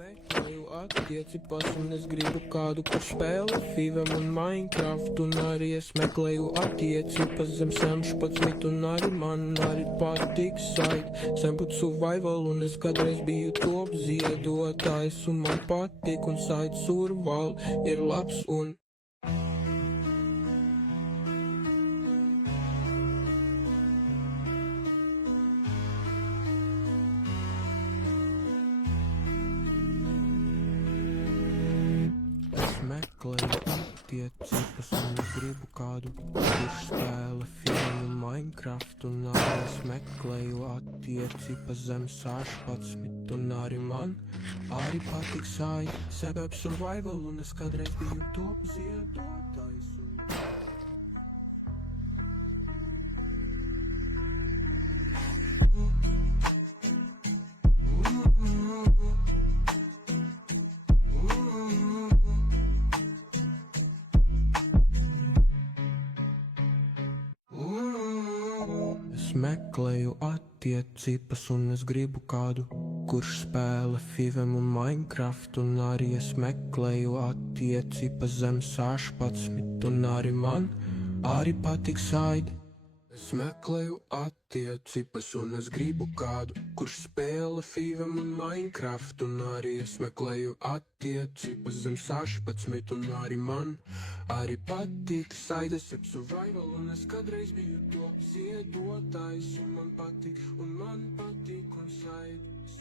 Meklēju attiecības un es gribu kādu, kurš spēlē Fivem un Minecraft. Un arī es meklēju attiecības zem 16 un arī man arī patīk sait. Sen būt survival un es kādreiz biju top ziedotājs. Un man patīk un sait survival ir labs un meklēju attiecības un es gribu kādu, kurš spēlē Fivem un Minecraft. Un arī es meklēju attiecības zem 16 un arī man arī patīk sait. Sebeb survival un es kādreiz biju top ziedotājs. Es meklēju attiecības un es gribu kādu, kurš spēlē Fivem un Minecraft. Un arī es meklēju attiecības zem 16 un arī man arī patīk sait. Es meklēju attiecības un es gribu kādu, kurš spēlē Fivem un Minecraft. Un arī es meklēju attiecības zem 16 un arī man arī patīk sait. Es ap survival un es kādreiz biju top ziedotājs. Un man patīk un sait.